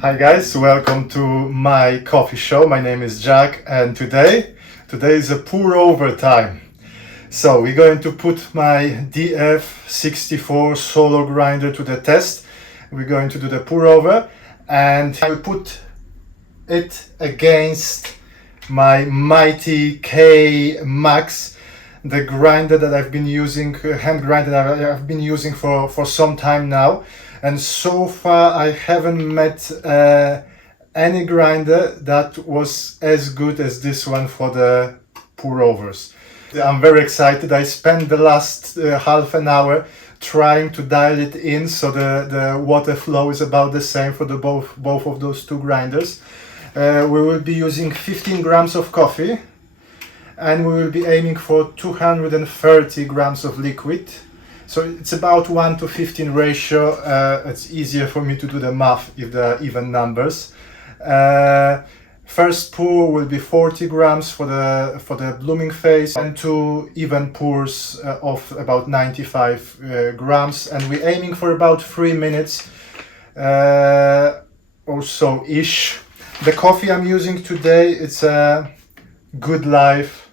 Hi guys, welcome to my coffee show. My name is Jack and today is a pour over time. So we're going to put my DF64 solo grinder to the test. We're going to do the pour over and I will put it against my mighty K Max, the grinder that I've been using, hand grinder that I've been using for some time now. And so far I haven't met any grinder that was as good as this one for the pour overs. I'm very excited. I spent the last half an hour trying to dial it in so the water flow is about the same for the both of those two grinders. We will be using 15 grams of coffee and we will be aiming for 230 grams of liquid. So it's about 1 to 15 ratio. It's easier for me to do the math if they're even numbers. First pour will be 40 grams for the blooming phase and 2 even pours of about 95 grams. And we're aiming for about 3 minutes or so-ish. The coffee I'm using today, it's a Good Life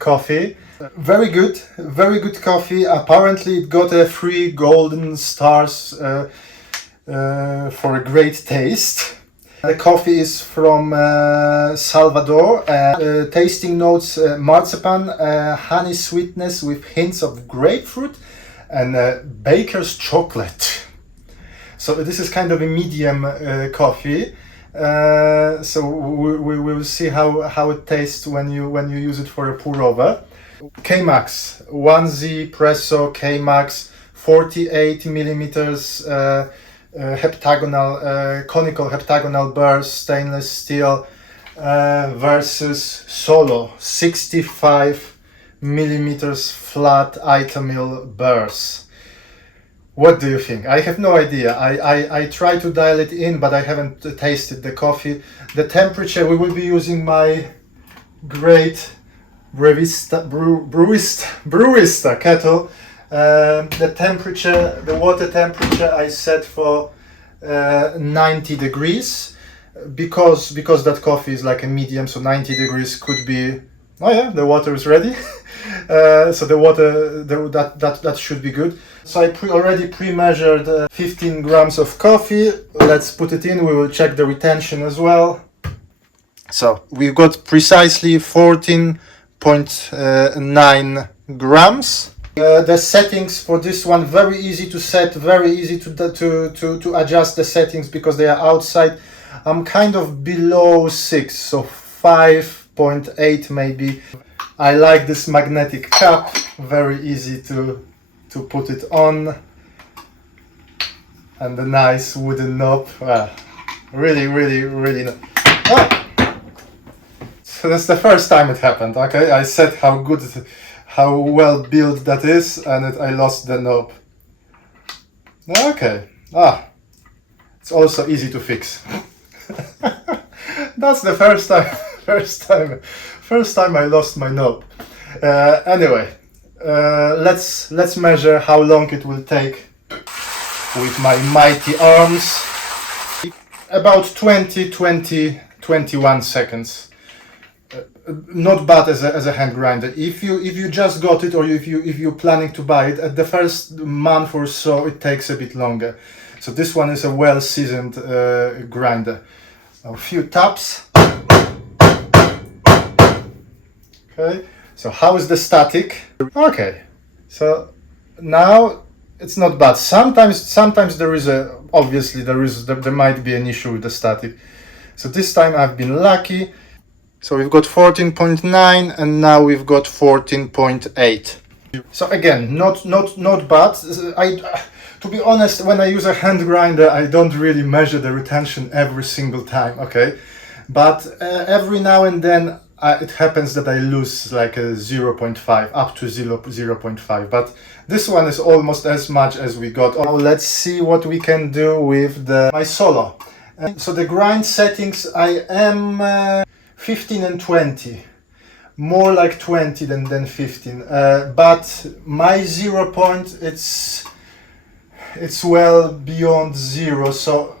coffee. Very good coffee. Apparently it got 3 golden stars for a great taste. The coffee is from Salvador. Tasting notes marzipan, honey sweetness with hints of grapefruit and baker's chocolate. So this is kind of a medium coffee. So we will see how it tastes when you use it for a pour over. K-Max, 1Zpresso K-Max, 48 millimeters heptagonal, conical heptagonal burrs, stainless steel versus Solo, 65 millimeters flat Itamil burrs. What do you think? I have no idea. I try to dial it in, but I haven't tasted the coffee. The temperature, we will be using my great Brewista kettle. The temperature, the water temperature I set for 90 degrees because that coffee is like a medium, so 90 degrees could be, oh yeah, the water is ready. So the water, that should be good. So I already pre-measured 15 grams of coffee. Let's put it in. We will check the retention as well. So we've got precisely 14.9 grams. The settings for this one, very easy to set, very easy to adjust the settings because they are outside. I'm kind of below 6, so 5.8 maybe. I like this magnetic cap, very easy to put it on, and the nice wooden knob, really nice. So that's the first time it happened. Okay, I said how well built that is, and I lost the knob. Okay, it's also easy to fix. That's the first time I lost my knob. Anyway, let's measure how long it will take with my mighty arms. About 21 seconds. Not bad as a hand grinder. If you just got it, or if you're planning to buy it, at the first month or so it takes a bit longer. So this one is a well seasoned grinder. A few taps. Okay, so how is the static? Okay, so now it's not bad. Sometimes there is obviously there might be an issue with the static. So this time I've been lucky. So we've got 14.9 and now we've got 14.8. So again, not bad. To be honest, when I use a hand grinder, I don't really measure the retention every single time. Okay, but every now and then it happens that I lose like a 0.5 up to 0.5, but this one is almost as much as we got. Now let's see what we can do with my Solo. So the grind settings, I am 15 and 20, more like 20 than 15, but my 0 point, it's well beyond 0, so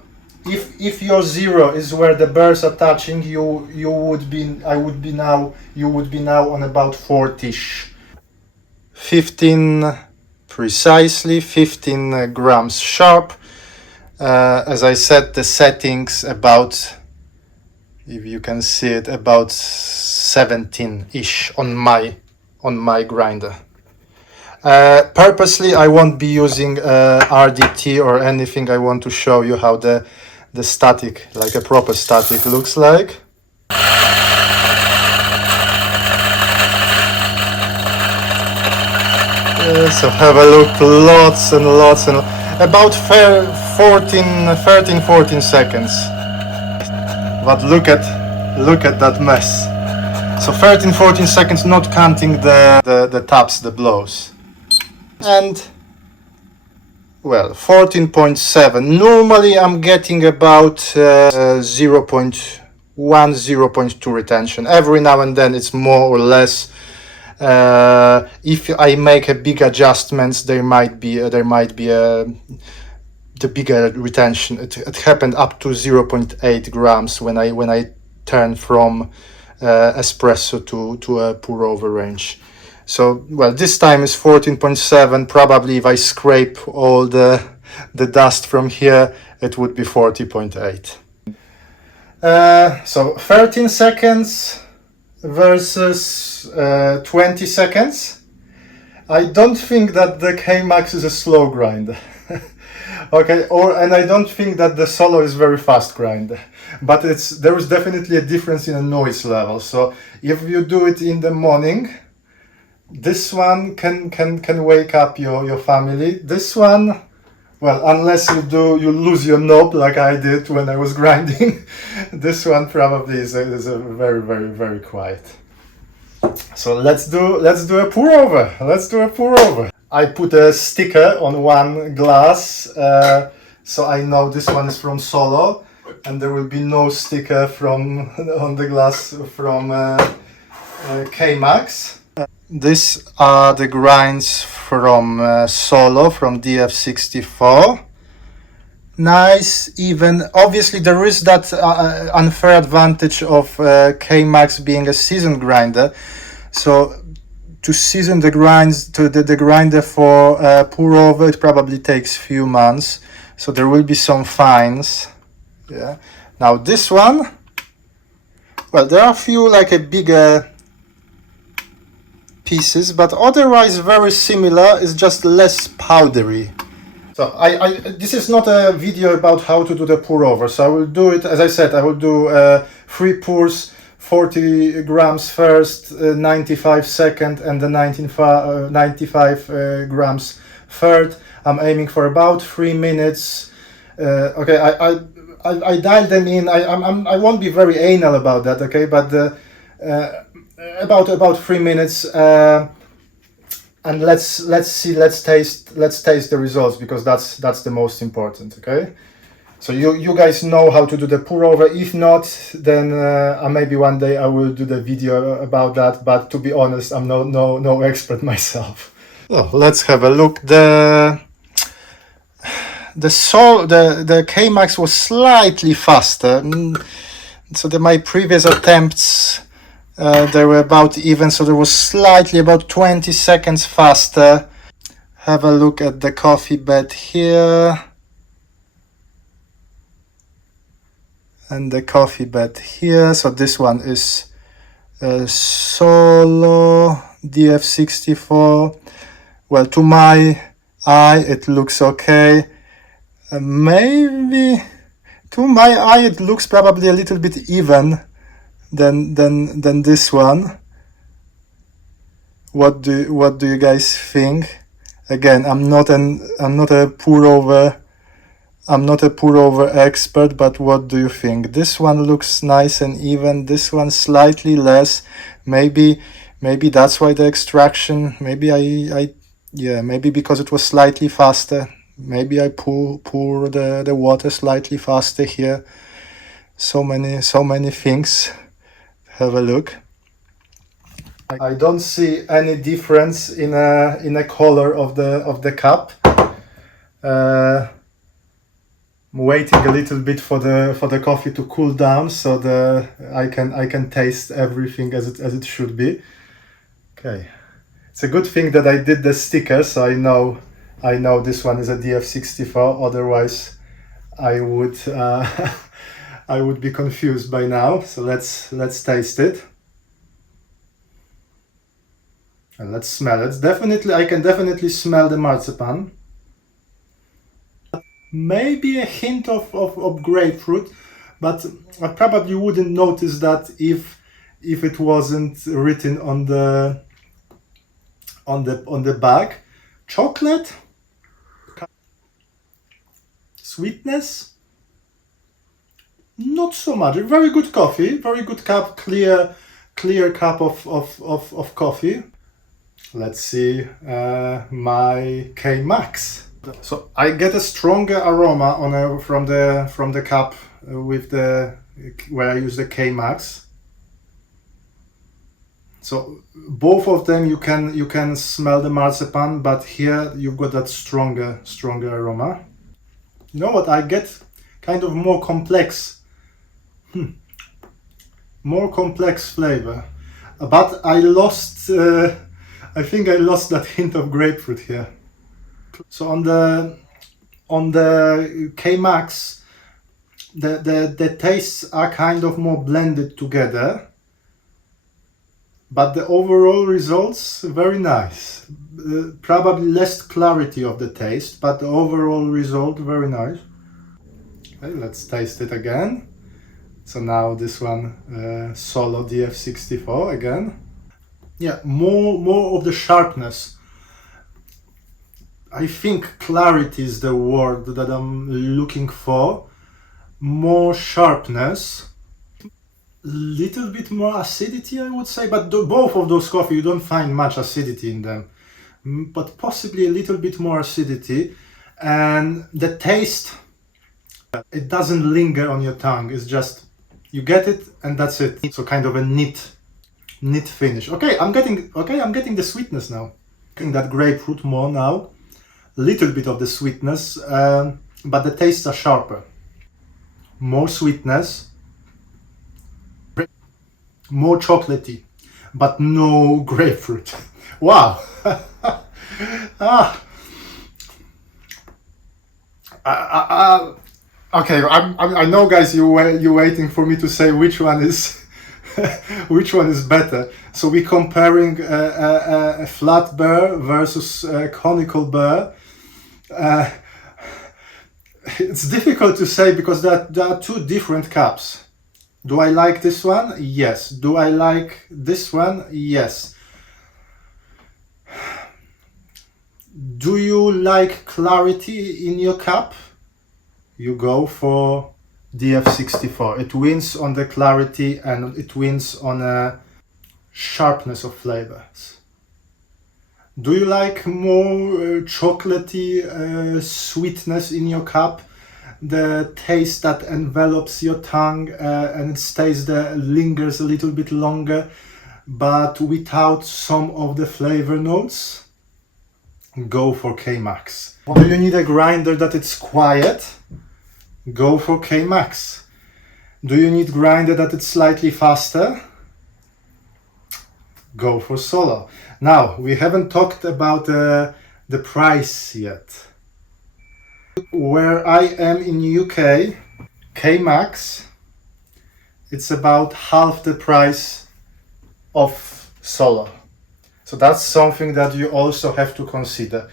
if your 0 is where the burrs are touching, you would be on about 40ish. 15 precisely, 15 grams sharp. As I said, the settings about, if you can see it, about 17ish on my grinder. Purposely, I won't be using RDT or anything. I want to show you how the static, like a proper static, looks like. So have a look, lots and lots and about 14 seconds. But look at that mess. So 14 seconds, not counting the taps, the blows. And well, 14.7. Normally I'm getting about 0.1, 0.2 retention. Every now and then it's more or less. If I make a big adjustments, there might be the bigger retention. It happened up to 0.8 grams when I turn from espresso to a pour over range. So well, this time is 14.7. Probably if I scrape all the dust from here, it would be 40.8. So 13 seconds versus 20 seconds. I don't think that the K-Max is a slow grinder. Okay, and I don't think that the Solo is very fast grinder, but there is definitely a difference in the noise level. So if you do it in the morning, this one can wake up your family. This one, well, unless you lose your knob like I did when I was grinding, this one probably is a very, very, very quiet. So let's do a pour over. I put a sticker on one glass, so I know this one is from Solo, and there will be no sticker on the glass from K-Max. These are the grinds from Solo, from DF64. Nice, even. Obviously, there is that unfair advantage of K-Max being a seasoned grinder. So to season the grinds, to the grinder for pour over, it probably takes few months. So there will be some fines. Yeah. Now this one, well, there are a few like a bigger pieces, but otherwise very similar. It's just less powdery. So this is not a video about how to do the pour over. So I will do it, as I said, I will do 3 pours, 40 grams first, 95 second, and the 95 grams third. I'm aiming for about 3 minutes. Okay, I dialed them in. I won't be very anal about that. Okay, but about 3 minutes. And let's taste the results, because that's the most important. Okay, so you guys know how to do the pour over. If not, then maybe one day I will do the video about that, but to be honest, I'm no expert myself. Oh, let's have a look. The K-Max was slightly faster, so my previous attempts, they were about even, so there was slightly about 20 seconds faster. Have a look at the coffee bed here. And the coffee bed here. So this one is Solo DF64. Well, to my eye, it looks okay. Maybe to my eye, it looks probably a little bit even than this one. What do you guys think? Again, I'm not a pour over expert, but what do you think? This one looks nice and even. This one slightly less. Maybe that's why the extraction. Maybe maybe because it was slightly faster. Maybe I pour the water slightly faster here. So many things. Have a look. I don't see any difference in a color of the cup. I'm waiting a little bit for the coffee to cool down, so I can taste everything as it should be. Okay, it's a good thing that I did the sticker, so I know this one is a DF64. Otherwise, I would I would be confused by now. So let's taste it. And let's smell it. Definitely, I can definitely smell the marzipan. Maybe a hint of grapefruit, but I probably wouldn't notice that if it wasn't written on the bag. Chocolate, sweetness, not so much. Very good coffee, very good cup, clear cup of coffee. Let's see my K Max. So I get a stronger aroma from the cup with where I use the K Max. So both of them you can smell the marzipan, but here you've got that stronger aroma. You know what? I get kind of more complex flavor, but I lost. I think I lost that hint of grapefruit here. So on the K Max, the tastes are kind of more blended together, but the overall results very nice. Probably less clarity of the taste, but the overall result very nice. Okay, let's taste it again. So now this one, Solo DF64 again. Yeah, more of the sharpness. I think clarity is the word that I'm looking for. More sharpness, little bit more acidity, I would say, but both of those coffee, you don't find much acidity in them, but possibly a little bit more acidity. And the taste, it doesn't linger on your tongue. It's just, you get it and that's it. So kind of a neat finish. Okay, I'm getting the sweetness now. Getting that grapefruit more now. Little bit of the sweetness, but the tastes are sharper. More sweetness, more chocolatey, but no grapefruit. Wow. Okay, I know, guys, you waiting for me to say which one is which one is better. So we're comparing a flat burr versus a conical burr. It's difficult to say because there are two different cups. Do I like this one? Yes. Do I like this one? Yes. Do you like clarity in your cup? You go for DF64. It wins on the clarity and it wins on a sharpness of flavors. Do you like more chocolatey sweetness in your cup? The taste that envelops your tongue and it stays there, lingers a little bit longer, but without some of the flavor notes? Go for K Max. Do you need a grinder that it's quiet? Go for K Max. Do you need grinder that it's slightly faster? Go for Solo. Now, we haven't talked about the price yet. Where I am in UK, K Max, it's about half the price of Solo. So that's something that you also have to consider.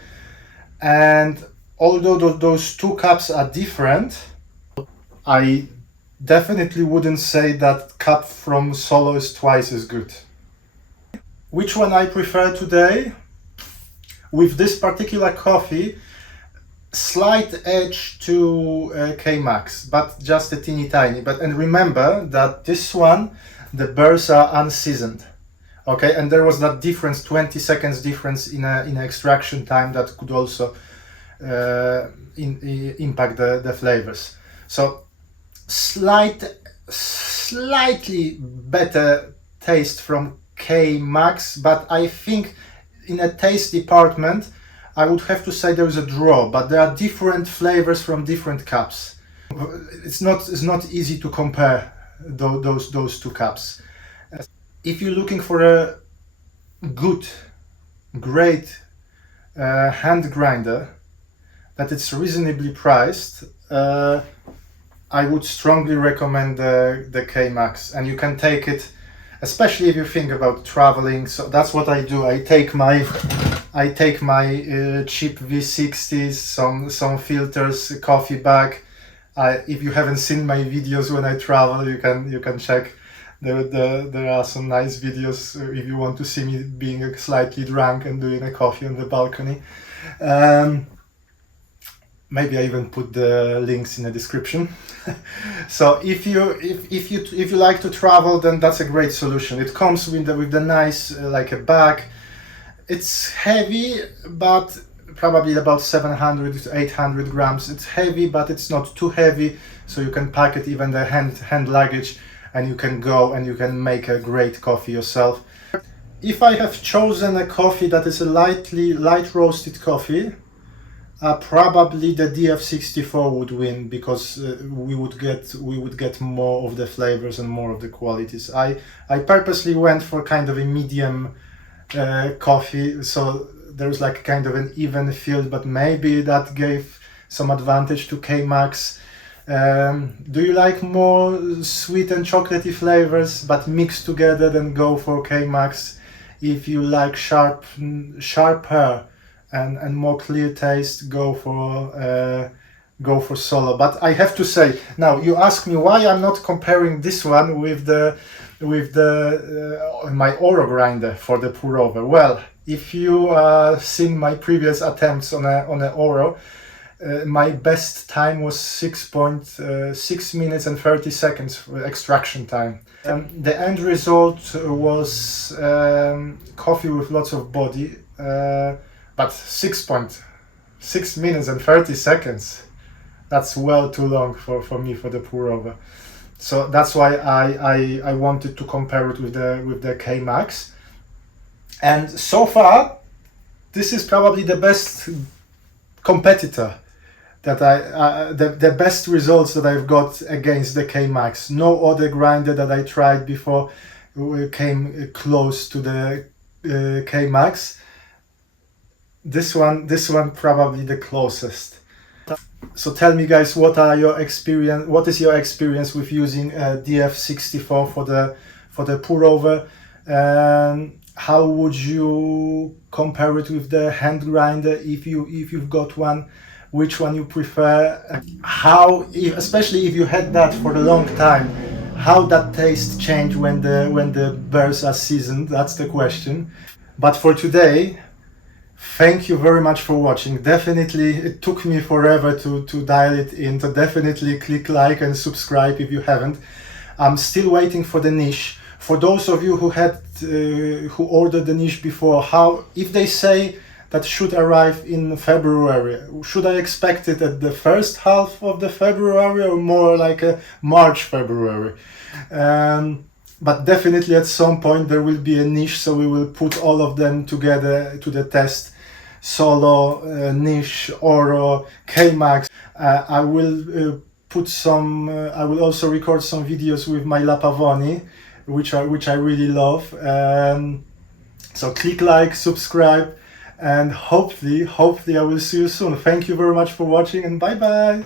And although those two cups are different, I definitely wouldn't say that cup from Solo is twice as good. Which one I prefer today? With this particular coffee, slight edge to K Max, but just a teeny tiny. And remember that this one, the burrs are unseasoned. Okay, and there was that difference, 20 seconds difference in extraction time that could also impact the flavors. So slightly better taste from K Max, but I think in a taste department I would have to say there is a draw, but there are different flavors from different cups. it's not easy to compare those two cups. If you're looking for a good, great hand grinder that it's reasonably priced, I would strongly recommend the K-Max, and you can take it, especially if you think about traveling. So that's what I do. I take my cheap V60s, some filters, a coffee bag. If you haven't seen my videos when I travel, you can check. There are some nice videos if you want to see me being slightly drunk and doing a coffee on the balcony. Maybe I even put the links in the description. So if you like to travel, then that's a great solution. It comes with the nice like a bag. It's heavy, but probably about 700 to 800 grams. It's heavy, but it's not too heavy, so you can pack it even the hand luggage, and you can go and you can make a great coffee yourself. If I have chosen a coffee that is a light roasted coffee, probably the DF64 would win, because we would get more of the flavors and more of the qualities. I purposely went for kind of a medium coffee, so there's like kind of an even feel, but maybe that gave some advantage to K-Max. Do you like more sweet and chocolatey flavors but mixed together, then go for K-Max. If you like sharper and more clear taste, go for Solo. But I have to say, now you ask me why I'm not comparing this one with my Oro grinder for the pour over. Well, if you seen my previous attempts on a Oro, my best time was 6 minutes and 30 seconds for extraction time. The end result was coffee with lots of body, but 6 minutes and 30 seconds, that's well too long for me for the pour over. So that's why I wanted to compare it with the K-Max. And so far, this is probably the best competitor that the best results that I've got against the K-Max. No other grinder that I tried before came close to the K-Max. This one probably the closest. So tell me, guys, what is your experience with using DF64 for the pour over? How would you compare it with the hand grinder if you've got one? Which one you prefer? Especially if you had that for a long time, how that taste change when the beers are seasoned? That's the question. But for today, thank you very much for watching. Definitely, it took me forever to dial it in, so definitely click like and subscribe if you haven't. I'm still waiting for the niche. For those of you who ordered the niche before, if they say that should arrive in February, should I expect it at the first half of the February or more like a March, February? But definitely at some point there will be a niche, so we will put all of them together to the test. Solo, niche, Oro, K-Max. I will I will also record some videos with my La Pavoni, which I really love. So click like, subscribe, and hopefully I will see you soon. Thank you very much for watching, and bye bye.